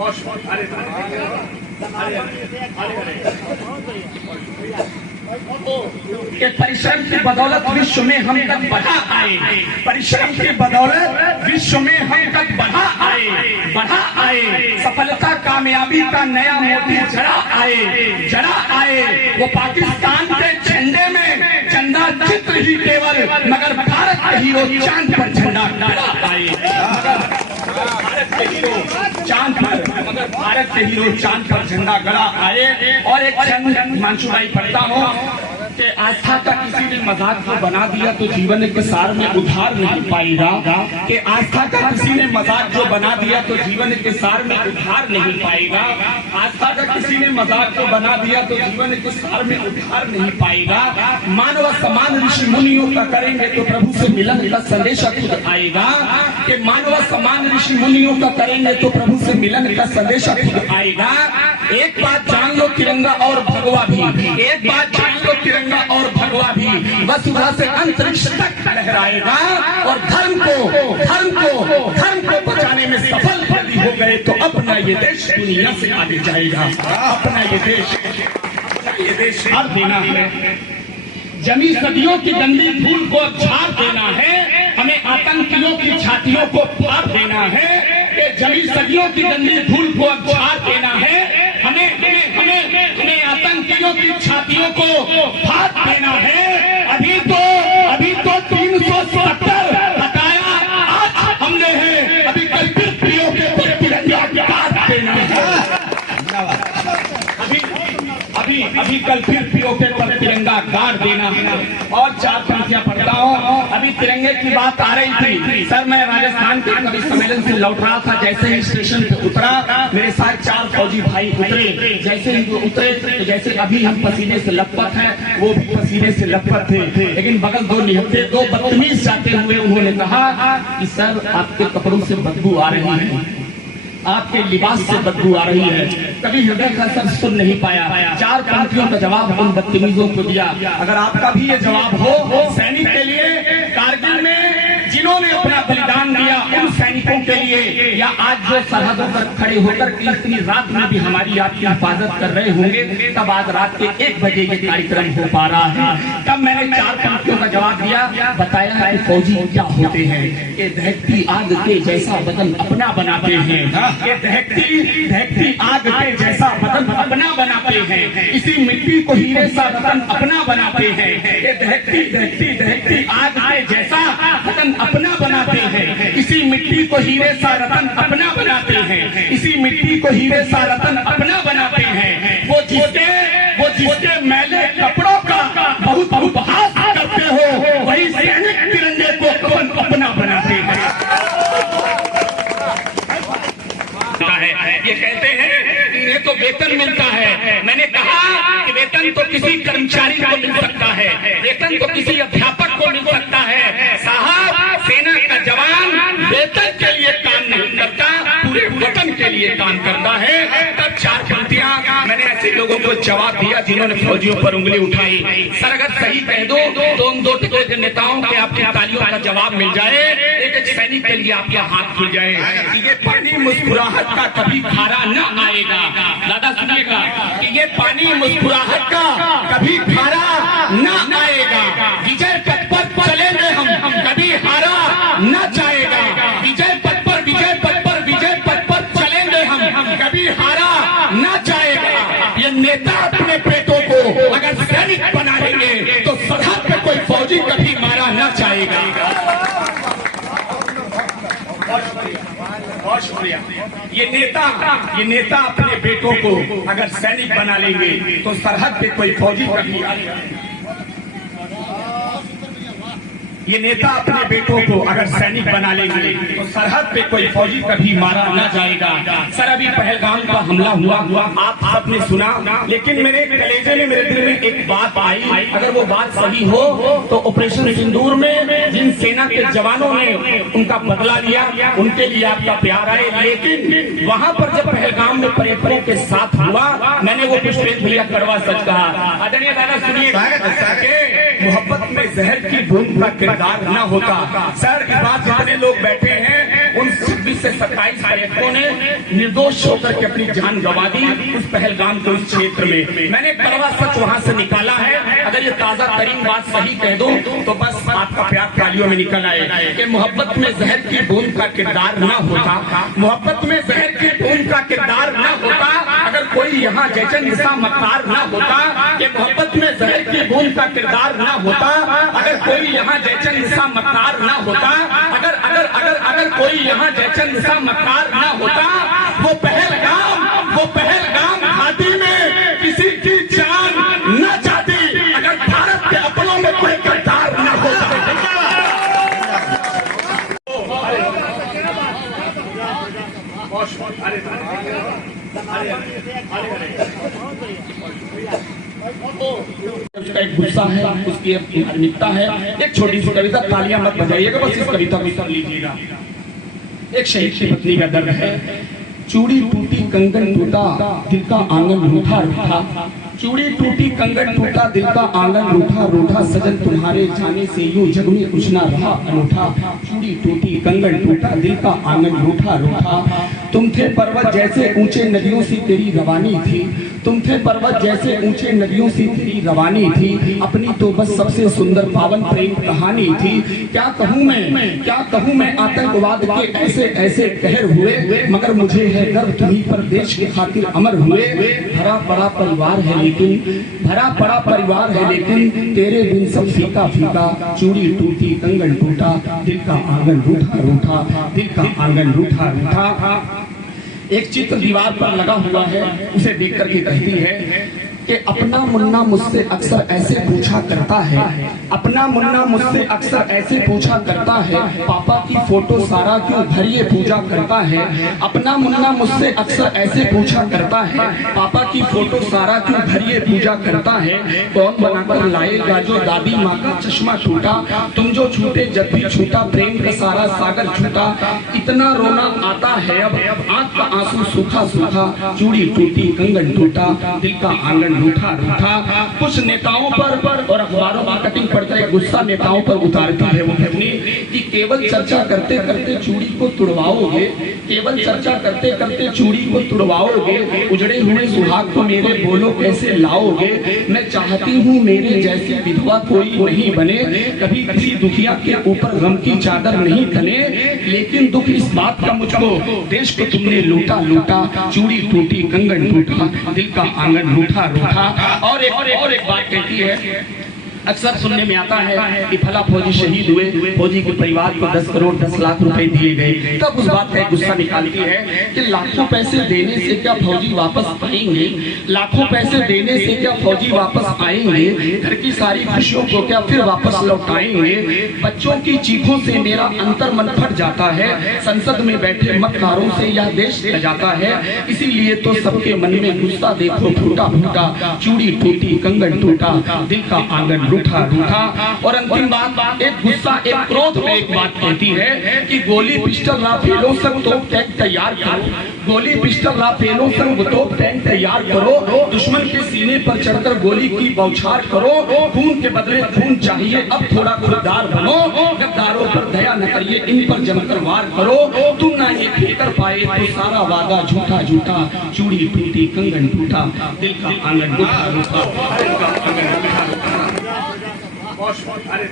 कि परिश्रम की बदौलत विश्व में हम तक बढ़ा आए, परिश्रम की बदौलत विश्व में हम तक बढ़ा आए, सफलता कामयाबी का नया मोती जड़ा आए। वो पाकिस्तान के झंडे में झंडा चित्र ही केवल, मगर भारत के हीरो चांद पर झंडा गड़ा आए। भारत के हीरो चांद पर, मगर भारत के हीरो चांद पर झंडा गड़ा आए। और एक मंशूबाई पढ़ता हूँ कि आस्था का किसी ने मजाक को बना दिया तो जीवन के सार में उधार नहीं पाएगा। कि आस्था का किसी ने मजाक जो बना दिया तो जीवन के सार में उधार नहीं पाएगा। आस्था का किसी ने मजाक को बना दिया तो जीवन के सार में उधार नहीं पाएगा। मानव समान ऋषि मुनियों का करेंगे तो प्रभु से मिलन का संदेश खुद आएगा। कि मानव समान ऋषि मुनियों का करेंगे तो प्रभु से मिलन का संदेश खुद आएगा। एक बात जान लो तिरंगा और भगवा भी, एक बात जान लो तिरंगा और भगवा भी वसुधा से अंतरिक्ष तक लहराएगा। और धर्म को बचाने में सफल यदि हो गए तो अपना ये देश दुनिया से आगे जाएगा। अपना ये देश अब देना है, जमी सदियों की गंदी धूल को झाड़ देना है। हमें आतंकियों की छातियों को फाड़ देना है। जमी सदियों की गंदी धूल को झाड़ देना है। हमें आतंकियों की छातियों को फाड़ देना है। अभी तो 370 हटाया आज हमने है, अभी कल फिर प्रियो के तिरंगा काट देना है। अभी कल फिर पीओके पर तिरंगा गाड़ देना है। और 4 पंक्तियां पढ़ता हूँ। अभी तिरंगे की बात आ रही थी। सर मैं राजस्थान के कवि सम्मेलन से लौट रहा था, जैसे ही स्टेशन पे उतरा मेरे साथ 4 फौजी भाई उतरे। जैसे ही वो उतरे तो जैसे अभी हम पसीने से लथपथ हैं, वो भी पसीने से लथपथ थे। लेकिन बगल 2 निहत्थे 2 बदतमीज जाते हुए उन्होंने कहा कि सर आपके कपड़ों से बदबू आ रही है, आपके लिबास से बदबू आ रही है। कभी हृदय का सर सुन नहीं पाया। 4 पंक्तियों का जवाब उन बदतमीजों को दिया। अगर आपका भी ये जवाब हो सैनिक के लिए, कारगिल में जिन्होंने अपना बलिदान दिया उन सैनिकों के लिए, या आज जो सरहदों पर खड़े होकर इतनी रात में भी हमारी आपकी हिफाजत कर रहे होंगे, तब आज रात के 1 बजे ये कार्यक्रम हो पा रहा है। तब मैंने 4 पंक्तियों का जवाब दिया, बताया है फौजी क्या होते हैं। ये दहकती आग के जैसा वतन अपना बनाते हैं। ये दहकती आग के जैसा वतन अपना बनाते हैं। इसी मिट्टी को हीरे सा वतन अपना बनाते हैं। ये दहकती आग के जैसा वतन अपना बनाते हैं। इसी मिट्टी को हीरे सा रतन अपना बनाते हैं। इसी मिट्टी को हीरे सा रतन अपना बनाते हैं। वो जिसके मैले कपड़ों का बहुत उपहास करते हो, वही सैनिक तिरंगे को कफन अपना बनाते हैं। ये कहते हैं इन्हें तो वेतन मिलता है। मैंने कहा कि वेतन तो किसी कर्मचारी को मिल सकता है, वेतन तो किसी अध्यापक को मिल सकता है। साहब सेना का जवान वेतन के लिए काम नहीं करता, पूरे वतन के लिए काम करता है। तब 4 पंक्तियां मैंने ऐसे लोगों को जवाब दिया जिन्होंने फौजियों पर उंगली उठाई। सर अगर सही कह दो तो उन 2 टिकट के नेताओं के आपकी तालियों का जवाब मिल जाए, एक सैनिक के लिए आपके हाथ खुल जाए। ये पानी मुस्कुराहट का कभी खारा न आएगा। दादा सुनिएगा कि ये पानी मुस्कुराहट का कभी खारा न आएगा। विजय पथ पर चलेंगे हम, कभी हारा न जाएगा। विजय पथ पर चलेंगे हम, कभी हारा न जाएगा। ये नेता अपने पेटों को अगर सैनिक बना लेंगे तो सरहद पे कोई फौजी कभी मारा न जाएगा। बहुत शुक्रिया। ये नेता अपने बेटों को अगर सैनिक बना लेंगे तो सरहद पे कोई फौजी कभी, ये नेता अपने बेटों को अगर सैनिक बना लेंगे तो सरहद पे कोई फौजी कभी मारा न जाएगा। सर अभी पहलगाम का हमला हुआ आप सबने सुना, लेकिन मेरे कलेजे में, मेरे दिल में एक बात आई, अगर वो बात सही हो तो ऑपरेशन सिंदूर में जिन सेना के जवानों ने उनका बदला लिया उनके लिए आपका प्यार आए। लेकिन वहां पर जब पहलगाम में परेपरों के साथ हुआ, मैंने वो पुष्पेंद्र भैया कड़वा सच कहा। आदरणीय दादा सुनिए, मोहब्बत में जहर की बूंद का किरदार न होता। सर इस बात जितने लोग बैठे हैं उन 26 से 27 पर्यटकों ने निर्दोष होकर के अपनी जान गंवा दी उस पहलगाम के उस क्षेत्र में। मैंने कड़वा सच वहां से निकाला है। अगर ये ताजा तरीन बात सही कह दूं तो बस आपका प्यार तालियों में निकल आए कि मोहब्बत में जहर की बूंद का किरदार ना होता, मोहब्बत में जहर की बूंद का किरदार ना होता, अगर कोई यहाँ जैसे निशा मक्कार ना होता, कि मोहब्बत में जहर की बूंद का किरदार ना होता, अगर कोई यहाँ जैसे निशा मक्कार ना होता, अगर अगर अगर अगर कोई यहाँ जैसे निशा मक्कार ना होता, वो पहलगाम घाटी में किसी की जान न जाती, अगर भारत के अपनों में कोई किरदार ना होता। उसका एक गुस्सा है, उसकी एक धार्मिकता है। एक छोटी सी कविता, तालियां मत बजाइएगा, बस इस कविता को सुन लीजिएगा। एक शहीद की पत्नी का दर्द है। चूड़ी टूटी कंगन टूटा, दिल का आंगन रूठा रूठा। चूड़ी टूटी कंगन टूटा, दिल का आंगन रूठा रूठा। सजन तुम्हारे जाने से यूं जग में कुछ ना रहा अनूठा। चूड़ी टूटी कंगन टूटा, दिल का आंगन रूठा रूठा। तुम थे पर्वत जैसे ऊंचे नदियों से तेरी रवानी थी, तुम थे पर्वत जैसे ऊंचे नदियों से तेरी रवानी थी। अपनी तो बस सबसे सुंदर पावन प्रेम कहानी थी। क्या कहूँ मैं आतंकवाद के ऐसे ऐसे कहर हुए, मगर मुझे है गर्व तुम्हीं पर देश के खातिर अमर हुए। भरा पड़ा परिवार है लेकिन तेरे बिन सब फीका फीका। चूड़ी टूटी कंगन टूटा, दिल का आंगन रूठा रूठा, दिल का आंगन रूठा रूठा। एक चित्र दीवार पर लगा हुआ है, उसे देख करके कहती है कि अपना मुन्ना मुझसे अक्सर ऐसे पूछा करता है, अपना मुन्ना मुझसे अक्सर ऐसे पूछा करता है, पापा की फोटो सारा क्यों भरिए पूजा करता है। अपना मुन्ना मुझसे अक्सर ऐसे पूछा करता है, पापा की फोटो सारा क्यों भरिए पूजा करता है। कौन बनाकर लाएगा जो दादी माँ का चश्मा छूटा, तुम जो छूटे जब भी छूटा, प्रेम का सारा सागर छूटा। इतना रोना आता है अब आंख का आंसू सूखा सूखा। चूड़ी टूटी कंगन टूटा, दिल का आंगन रूठा रूठा। कुछ नेताओं पर और अखबारों मार्केटिंग पढ़ते गुस्सा नेताओं पर उतारती है वो अपनी, कि केवल चर्चा करते करते चूड़ी को तुड़वाओगे, केवल चर्चा करते करते चूड़ी को तुड़वाओगे। उजड़े हुए सुहाग को मेरे बोलो कैसे लाओगे। मैं चाहती हूँ मेरे जैसी विधवा कोई नहीं बने, कभी किसी दुखिया के ऊपर गम की चादर नहीं तने। लेकिन दुख इस बात का मुझको, देश को तुमने लूटा लूटा। चूड़ी टूटी कंगन टूटा, दिल का आंगन रूठा रूठा। और एक बात कहती है, अक्सर सुनने में आता है कि फला फौजी शहीद हुए, फौजी के परिवार को 10 करोड़ 10 लाख रुपए दिए गए। तब उस बात का गुस्सा निकालती है कि लाखों पैसे देने से क्या फौजी वापस आएंगे, लाखों पैसे देने से क्या फौजी वापस आएंगे, घर की सारी खुशियों को क्या फिर वापस लौटाएंगे। बच्चों की चीखों से मेरा अंतर मन फट जाता है, संसद में बैठे मतकारों से यह देश जाता है। इसीलिए तो सबके मन में गुस्सा देखो फूटा फूटा। चूड़ी टूटी कंगन टूटा, दिल का आंगन रूठा रूठा। और अंतिम बात, एक गुस्सा एक क्रोध में एक बात कहती है कि गोली पिस्टल राफेलों संग तोप टैंक तैयार करो, गोली पिस्टल राफेलों संग तोप टैंक तैयार करो। दुश्मन के सीने पर चढ़कर गोली की बौछार करो। खून के बदले खून चाहिए, अब थोड़ा खुददार बनो। गद्दारों पर दया न करिए, इन पर जमकर वार करो। तुम ना ये ठीक कर पाए तो सारा वादा झूठा झूठा। चूड़ी टूटी कंगन टूटा, दिल का आंगन रूठा रूठा, दिल का आंगन रूठा रूठा। अरे